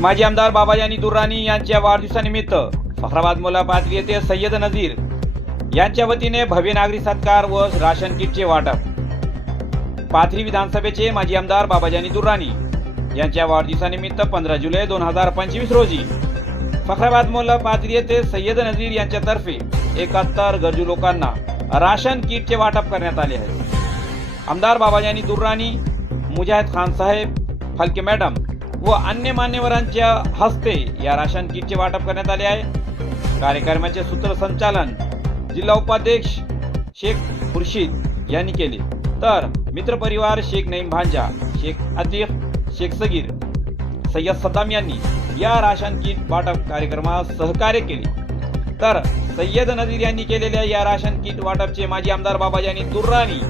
माजी आमदार बाबाजानी दुर्राणी यांच्या वाढदिवसानिमित्त फखराबाद मुला पात्री येथे सय्यद नझीर यांच्या वतीने भव्य नागरी सत्कार व राशन किटचे वाटप. पाथरी विधानसभेचे माजी आमदार बाबाजानी दुर्राणी यांच्या वाढदिवसानिमित्त पंधरा जुलै दोन हजार पंचवीस रोजी फखराबाद मोला पाथरी येथे सय्यद नझीर यांच्यातर्फे एकाहत्तर गरजू लोकांना राशन किटचे वाटप करण्यात आले आहे. आमदार बाबाजानी दुर्राणी मुजाहिद खान साहेब फलके मॅडम व अन्य मान्यवरांच्या हस्ते या राशन किटचे वाटप करण्यात आले आहे. कार्यक्रमाचे सूत्रसंचालन जिल्हा उपाध्यक्ष शेख खुर्शीद यांनी केले. तर मित्रपरिवार शेख नईम भांजा शेख अतिक शेख सगीर सय्यद सद्दाम यांनी या राशन किट वाटप कार्यक्रमास सहकार्य केले. तर सय्यद नजीर यांनी केलेल्या या राशन किट वाटपचे माजी आमदार बाबाजानी दुर्राणी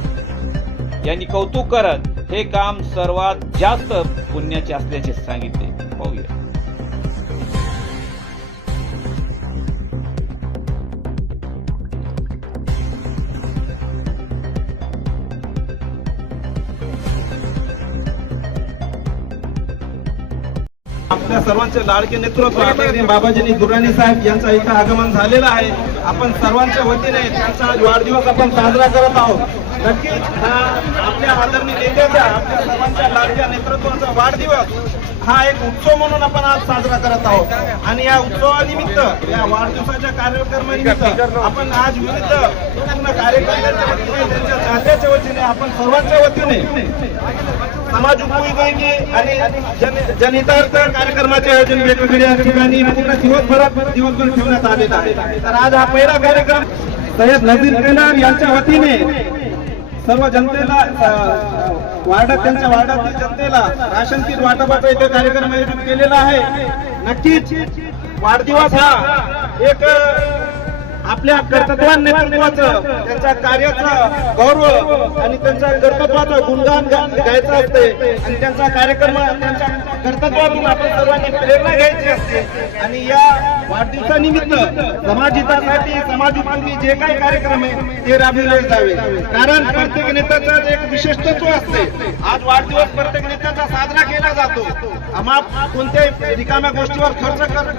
यांनी कौतुक करत हे काम सर्वात जास्त पुण्याचे असल्याचे सांगितले. पाहूया. आपल्या सर्वांचे लाडके नेतृत्व बाबाजीनी बाबाजींनी दुर्राणी साहेब यांचं इथं आगमन झालेलं आहे. आपण सर्वांच्या वतीने त्यांचा आज वाढदिवस आपण साजरा करत आहोत. नक्कीच हा आपल्या आदरणीय नेत्याचा आपल्या सर्वांच्या लाडक्या नेतृत्वाचा वाढदिवस हा एक उत्सव म्हणून आपण आज साजरा करत आहोत. आणि या उत्सवानिमित्त या वाढदिवसाच्या कार्यक्रमानिमित्त आपण आज विविध पूर्ण कार्यकर्त्यांच्या वतीने त्यांच्या चाहत्याच्या वतीने आपण सर्वांच्या वतीने समाज उपयोगी आणि जनहितार्थ कार्यक्रमाचे आयोजन वेगवेगळ्या ठिकाणी म्हणजे पूर्ण दिवसभरात दिवसभर ठेवण्यात आलेला आहे. तर आज हा पहिला कार्यक्रम सय्यद नजीर केनार यांच्या वतीने सर्व जनतेला वार्डात त्यांच्या वार्डातील जनतेला राशन किट वाटपाचा इथे कार्यक्रम आयोजित केलेला आहे. नक्कीच वाढदिवस हा एक आपल्या कर्तृत्वान नेतृत्वाचं त्यांच्या कार्याचा गौरव आणि त्यांच्या कर्तृत्वाचं गुणगान घ्यायचं गायचं असते. आणि त्यांचा कार्यक्रम त्यांच्या कर्तृत्वातून आपण सर्वांनी प्रेरणा घ्यायची असते. आणि या वाढदिवसानिमित्त समाजहितासाठी समाज उपयोगी जे काही कार्यक्रम आहे ते राबविले जावे. कारण प्रत्येक नेत्याचं एक विशेषत्व असते. आज वाढदिवस प्रत्येक नेत्याचा साजरा केला जातो. आम्हा कोणत्याही रिकाम्या गोष्टीवर खर्च कर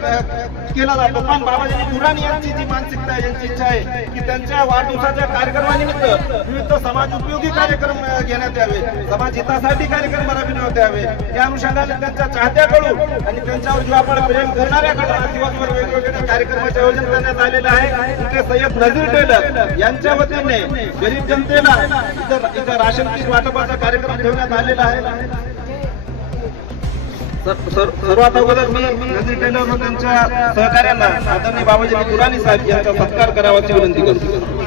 केला जातो पण बाबाजी दुराणी यांची जी मानसिकता यांची इच्छा आहे की त्यांच्या वाढदिवसाच्या कार्यक्रमानिमित्त विविध समाज उपयोगी कार्यक्रम घेण्यात यावे. समाज हितासाठी कार्यक्रम राबविण्यात यावे. या अनुषंगाने त्यांच्या चाहत्याकडून आणि त्यांच्यावर जो आपण प्रेम करणाऱ्याकडून आज दिवसभर वेगवेगळ्या कार्यक्रमाचे आयोजन करण्यात आलेलं आहे इथे सय्यद नजीर टेलर यांच्या वतीने गरीब जनतेला इथं राशन किट वाटपाचा कार्यक्रम ठेवण्यात आलेला आहे. सर्वात अगोदर मी नंदी टेलर व त्यांच्या सहकार्यांना आदरणीय बाबाजी पुराणी साहेब यांचा सत्कार करावाची विनंती करतो.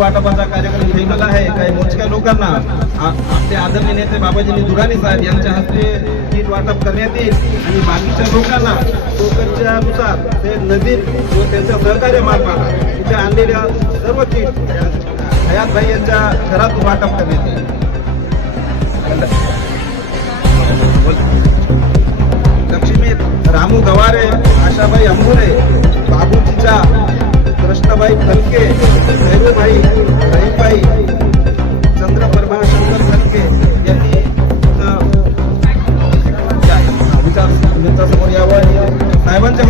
वाटपाचा कार्यक्रम ठेवलेला आहे. काही मोजक्या लोकांना आपले आदरणीय नेते बाबाजी दुराणी साहेब यांच्या हस्ते किट वाटप करण्यात येईल. आणि बाकीच्या लोकांना टोकनच्या नुसार ते नदीत व त्यांच्या सहकार्य मार्फत इथे आणलेल्या सर्व किट हयातभाई यांच्या घरातून वाटप करण्यात येईल. लक्ष्मी रामू गवारे आशाबाई अंबुरे साहेबांच्या